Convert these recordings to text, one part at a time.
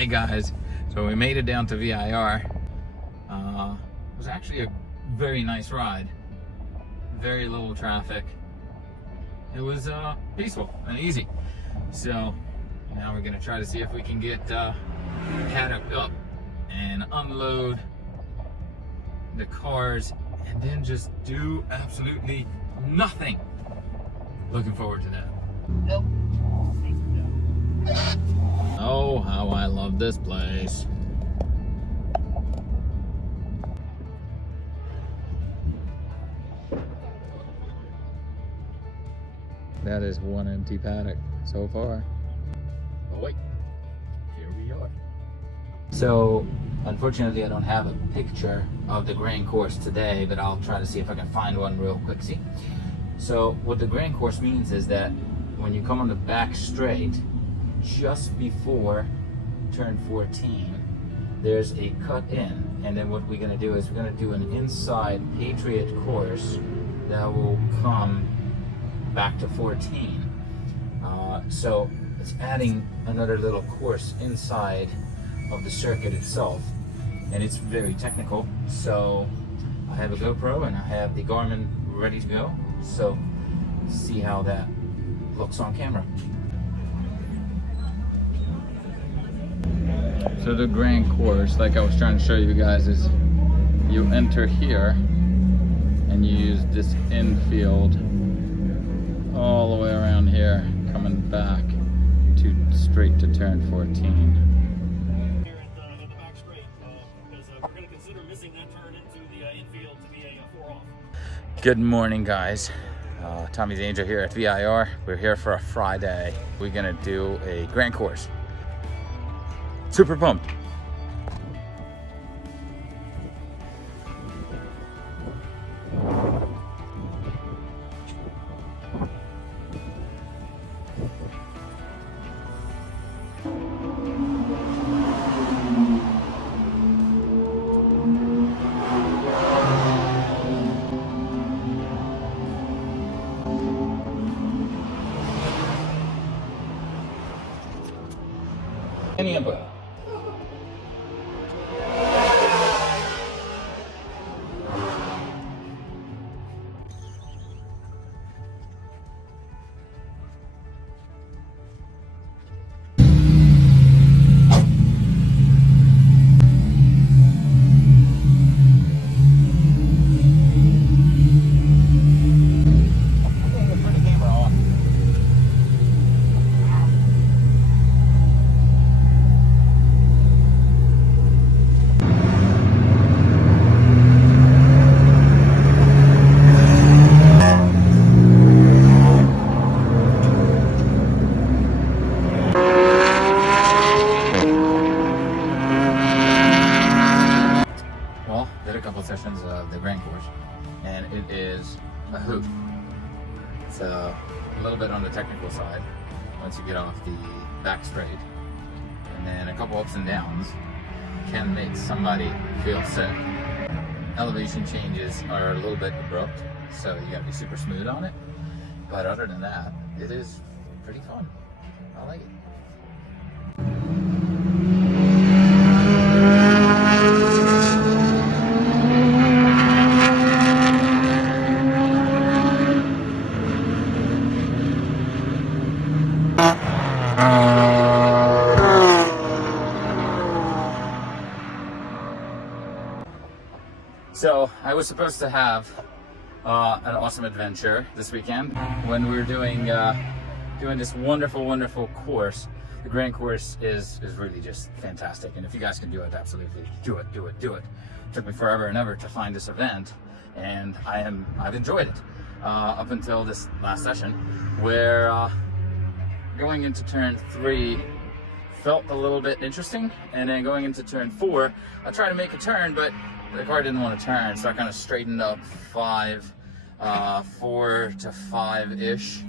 Hey guys, so we made it down to VIR. It was actually a very nice ride. Very little traffic. It was peaceful and easy. So now we're gonna try to see if we can get paddocked up and unload the cars and then just do absolutely nothing. Looking forward to that. Nope. Oh, how I love this place. That is one empty paddock so far. Oh wait, here we are. So, unfortunately I don't have a picture of the grand course today, but I'll try to see if I can find one real quick. See? So, what the grand course means is that when you come on the back straight, just before turn 14, there's a cut in, and then what we're going to do is we're going to do an inside Patriot course that will come back to 14. So it's adding another little course inside of the circuit itself, and it's very technical. So I have a GoPro and I have the Garmin ready to go, so see how that looks on camera. So the grand course, like I was trying to show you guys, is you enter here and you use this infield all the way around here, coming back to straight to turn 14. Here at the back straight, because we're going to consider missing that turn into the infield to be a 4-off. Good morning, guys. Tommy's Angel here at VIR. We're here for a Friday. We're gonna do a grand course. Super pumped. Any input? Did a couple sessions of the grand course, and it is a hoot. It's a little bit on the technical side once you get off the back straight, and then a couple ups and downs can make somebody feel sick. Elevation changes are a little bit abrupt, so you gotta be super smooth on it, but other than that, it is pretty fun. I like it. So I was supposed to have an awesome adventure this weekend when we were doing this wonderful course. The grand course is really just fantastic, and if you guys can do it, absolutely do it. It took me forever and ever to find this event, and I've enjoyed it up until this last session, where going into turn 3 felt a little bit interesting, and then going into turn 4, I tried to make a turn, but the car didn't want to turn, so I kind of straightened up 4 to 5-ish.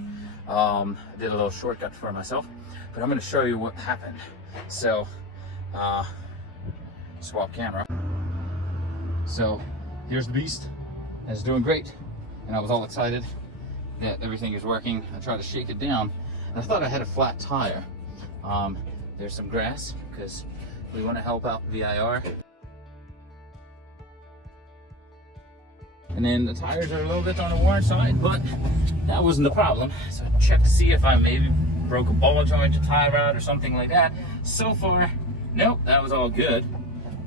Did a little shortcut for myself, but I'm going to show you what happened. So, swap camera. So, here's the beast, and it's doing great, and I was all excited that everything is working. I tried to shake it down, and I thought I had a flat tire. There's some grass because we want to help out VIR. And then the tires are a little bit on the worn side, but that wasn't the problem. So I checked to see if I maybe broke a ball joint, a tie rod, or something like that. So far, nope, that was all good.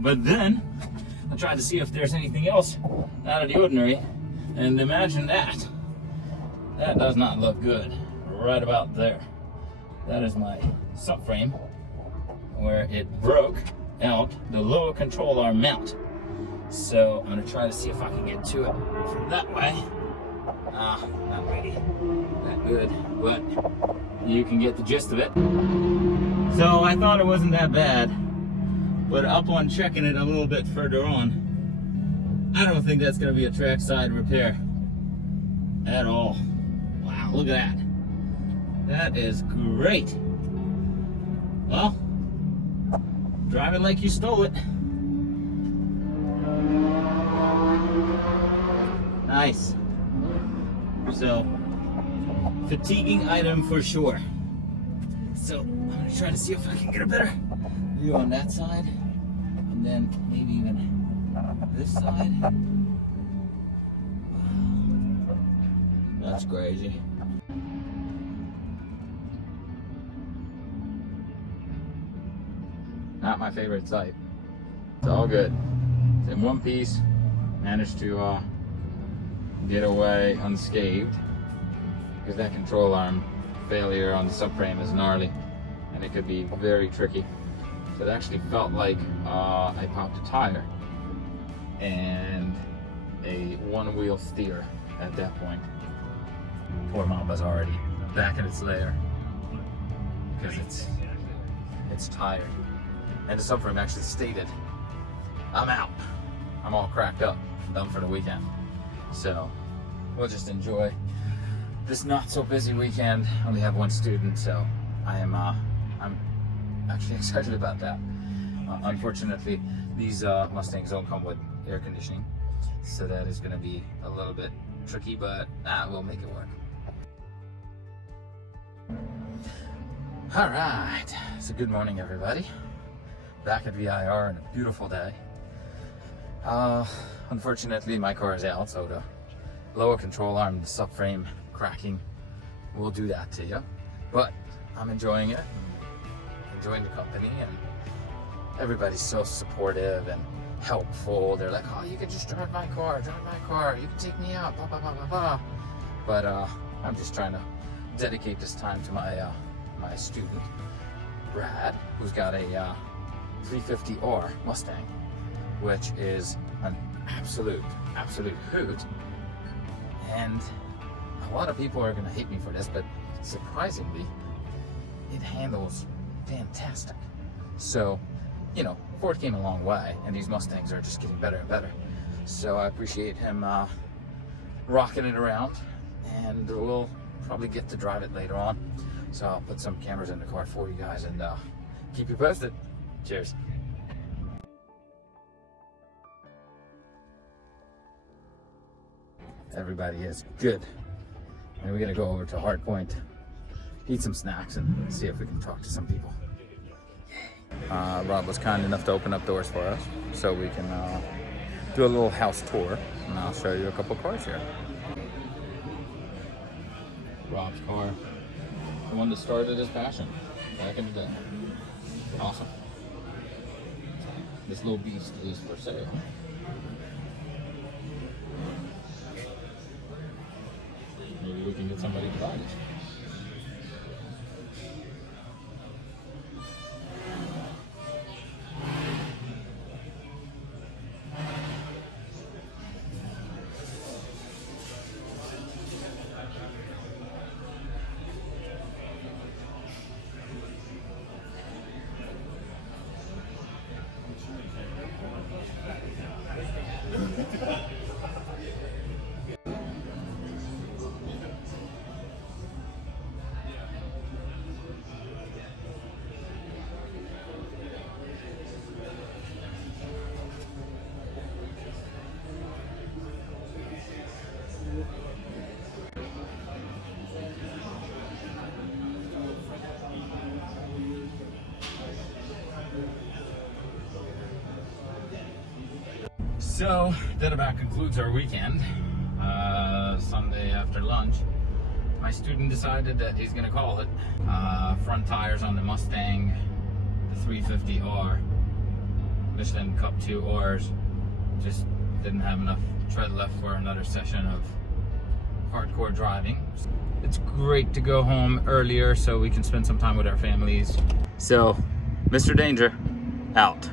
But then I tried to see if there's anything else out of the ordinary, and imagine that. That does not look good. Right about there. That is my subframe, where it broke out the lower control arm mount. So I'm gonna try to see if I can get to it from that way. Not really that good, but you can get the gist of it. So I thought it wasn't that bad, but upon checking it a little bit further on, I don't think that's gonna be a trackside repair at all. Wow, look at that. That is great. Well, drive it like you stole it. Nice. So, fatiguing item for sure. So, I'm gonna try to see if I can get a better view on that side, and then maybe even this side. That's crazy. Not my favorite sight. It's all good. It's in one piece. Managed to get away unscathed, because that control arm failure on the subframe is gnarly and it could be very tricky. So it actually felt like I popped a tire and a one-wheel steer at that point. Poor Mamba's already back in its lair because it's tired. And the subframe actually stated, I'm out. I'm all cracked up, done for the weekend. So we'll just enjoy this not so busy weekend. I only have one student, so I'm actually excited about that. Unfortunately, these Mustangs don't come with air conditioning, so that is going to be a little bit tricky, but we'll make it work. All right, so good morning, everybody. Back at VIR on a beautiful day. Unfortunately, my car is out, so the lower control arm, the subframe cracking will do that to you. But I'm enjoying it, enjoying the company, and everybody's so supportive and helpful. They're like, oh, you can just drive my car, you can take me out, blah, blah, blah, blah, blah. But I'm just trying to dedicate this time to my my student, Brad, who's got a 350R Mustang, which is an absolute hoot. And a lot of people are gonna hate me for this, but surprisingly, it handles fantastic. So, you know, Ford came a long way, and these Mustangs are just getting better and better. So I appreciate him rocking it around, and we'll probably get to drive it later on. So I'll put some cameras in the car for you guys and keep you posted. Cheers. Everybody is good. And we're gonna go over to Hardpoint, eat some snacks, and see if we can talk to some people. Rob was kind enough to open up doors for us so we can do a little house tour, and I'll show you a couple cars here. Rob's car, the one that started his passion back in the day. Awesome. This little beast is for sale. Maybe we can get somebody to buy it. So that about concludes our weekend. Sunday after lunch, my student decided that he's gonna call it. Front tires on the Mustang, the 350R, Michelin Cup 2 Rs, just didn't have enough tread left for another session of hardcore driving. It's great to go home earlier so we can spend some time with our families. So, Mr. Danger, out.